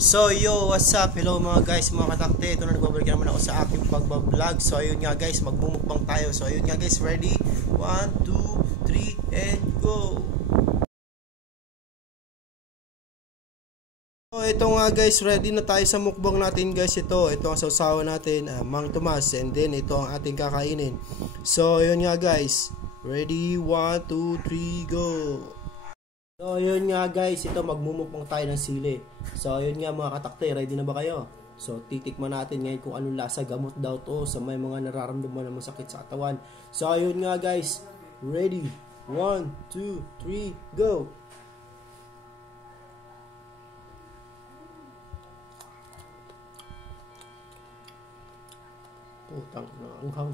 So yo, what's up? Hello mga guys, mga katakte. Ito na nagbabalik naman ako sa aking pagbablog. So ayun nga guys, magmumukbang tayo. So ayun nga guys, ready? 1, 2, 3, and go! So ito nga guys, ready na tayo sa mukbang natin guys. Ito ang sausawan natin, Mang Tomas. And then ito ang ating kakainin. So ayun nga guys, ready? 1, 2, 3, go! So yun nga guys, ito magmumukbang tayo ng sili. So yun nga mga katakte, ready na ba kayo? So titikman natin ngayon kung anong lasa, gamot daw to sa may mga nararamdaman ng masakit sa katawan. So yun nga guys, ready? 1, 2, 3, go! Putang na anghang.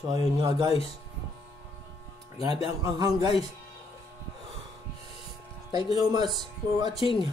So ayun nga guys, grabe ang anghang guys. Thank you so much for watching.